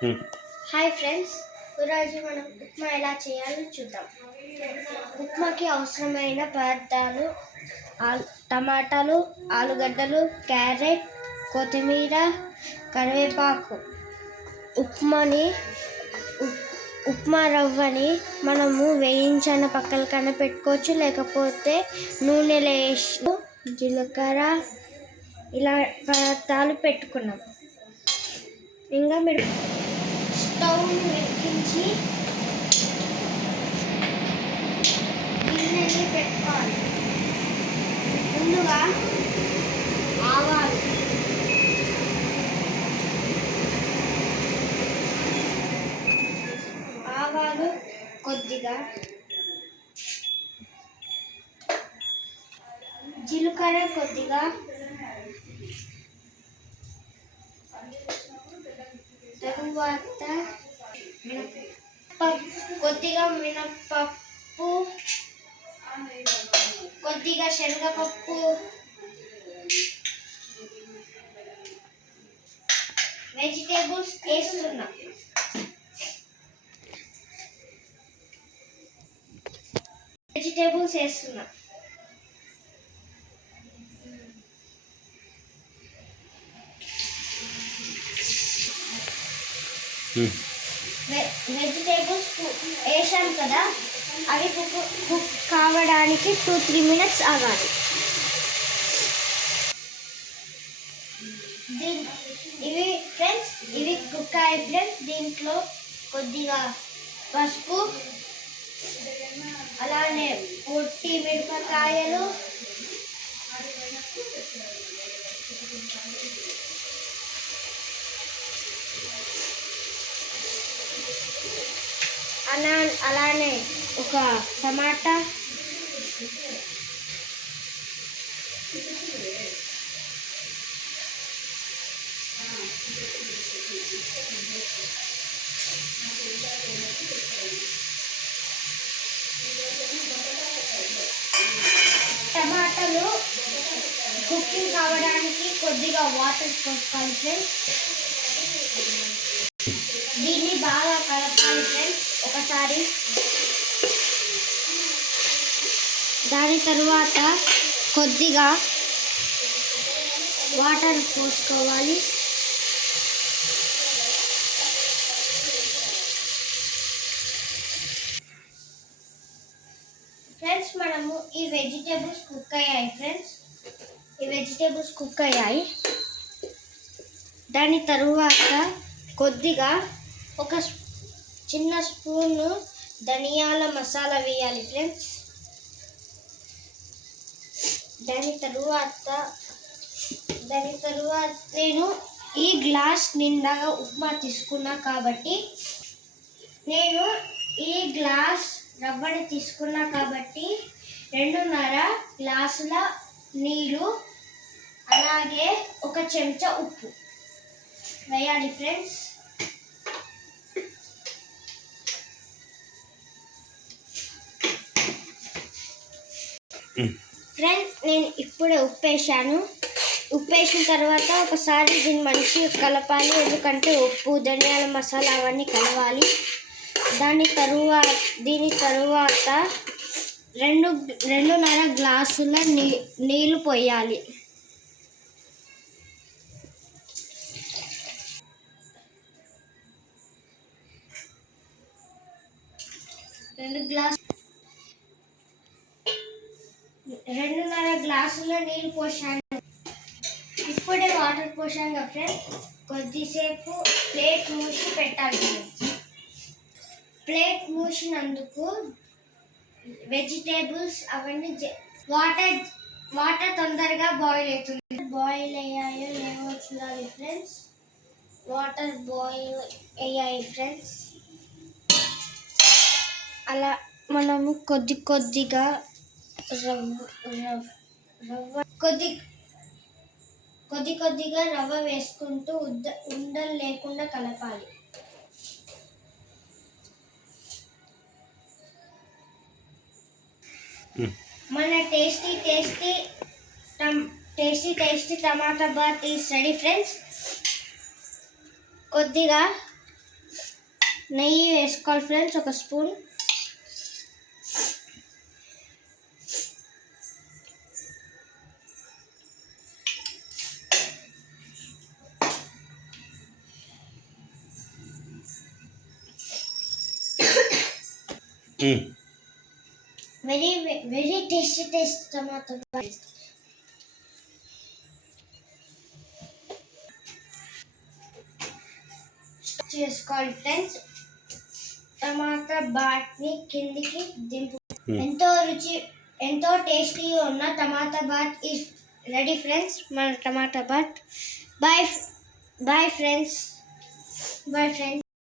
Hi friends, ఈరోజు మనం ఉప్మా ఎలా చేయాలో చూద్దాం. ఉప్మాకి అవసరమైన పదార్థాలు టమాటాలు, ఆలుగడ్డలు, క్యారెట్, కొత్తిమీర, కరివేపాకు. ఉప్మా రవ్వని మనము వేయించిన పక్కన పెట్టుకోవచ్చు, లేకపోతే నూనెలో వేసి జీలకర్ర ఇలా పదార్థాలు పెట్టుకున్నాం. ఇంకా మీరు స్టవ్ని వెలిగించి గిన్నెని పెట్టుకోవాలి. ముందుగా ఆవాలు కొద్దిగా, జీలకర్ర కొద్దిగా, తరువాత కొద్దిగా మినప్పప్పు, కొద్దిగా శనగపప్పు, వెజిటేబుల్స్ వేస్తున్నా. వెజిటేబుల్స్ వేసాం కదా, అవి కుక్ కావడానికి 2-3 minutes ఆగాలి. ఇవి కుక్ అయ్యాయి ఫ్రెండ్స్. దీంట్లో కొద్దిగా పసుపు, అలానే పొట్టి మిరపకాయలు, అలానే ఒక టమాటా, టమాటాలు కుకింగ్ కావడానికి కొద్దిగా వాటర్ పోసుకోవాలి ఫ్రెండ్స్. దీన్ని బాగా కలపాలి ఫ్రెండ్స్ ఒకసారి. దాని తరువాత కొద్దిగా వాటర్ పోసుకోవాలి. ఫ్రెండ్స్, మనము ఈ వెజిటేబుల్స్ కుక్ అయ్యాయి. దాని తరువాత కొద్దిగా ఒక చిన్న స్పూను ధనియాల మసాలా వేయాలి ఫ్రెండ్స్. దాని తరువాత నేను ఈ గ్లాస్ నిండాగా ఉప్మా తీసుకున్నా కాబట్టి, నేను ఈ గ్లాస్ రవ్వని తీసుకున్నా కాబట్టి 2.5 గ్లాసుల నీళ్ళు, అలాగే 1 చెంచా ఉప్పు వేయాలి ఫ్రెండ్స్. ఫ్రెండ్స్, నేను ఇప్పుడే ఉప్పు వేసిన తర్వాత ఒకసారి దీన్ని మంచిగా కలపాలి, ఎందుకంటే ఉప్పు, ధనియాల మసాలా అవన్నీ కలవాలి. దీని తరువాత 2.5 గ్లాసుల నీళ్ళు పోయాలి. రెండున్నర గ్లాసుల నీళ్ళు పోసాను. ఇప్పుడే వాటర్ పోసాను కదా ఫ్రెండ్స్. కొద్దిసేపు ప్లేట్ మూసి పెట్టాలి ఫ్రెండ్స్. ప్లేట్ మూసినందుకు వెజిటేబుల్స్ అవన్నీ వాటర్ తొందరగా బాయిల్ అవుతుంది. బాయిల్ అయ్యాయో లేవో చూడాలి ఫ్రెండ్స్. వాటర్ బాయిల్ అయ్యాయి ఫ్రెండ్స్. అలా మనము కొద్దిగా కొద్దిగా రవ్వ వేసుకుంటూ ఉండలు లేకుండా కలపాలి. మన tasty tomato bath is ready friends. కొద్దిగా నెయ్యి వేసుకోవాలి friends, 1 spoon. Very tasty tomato bath చేసుకోవాలి ఫ్రెండ్స్. టమాటా బాత్ని కిందికి దింపు. ఎంతో టేస్టీగా ఉన్న tomato bath is ready friends. మన టమాటా బాత్. Bye friends.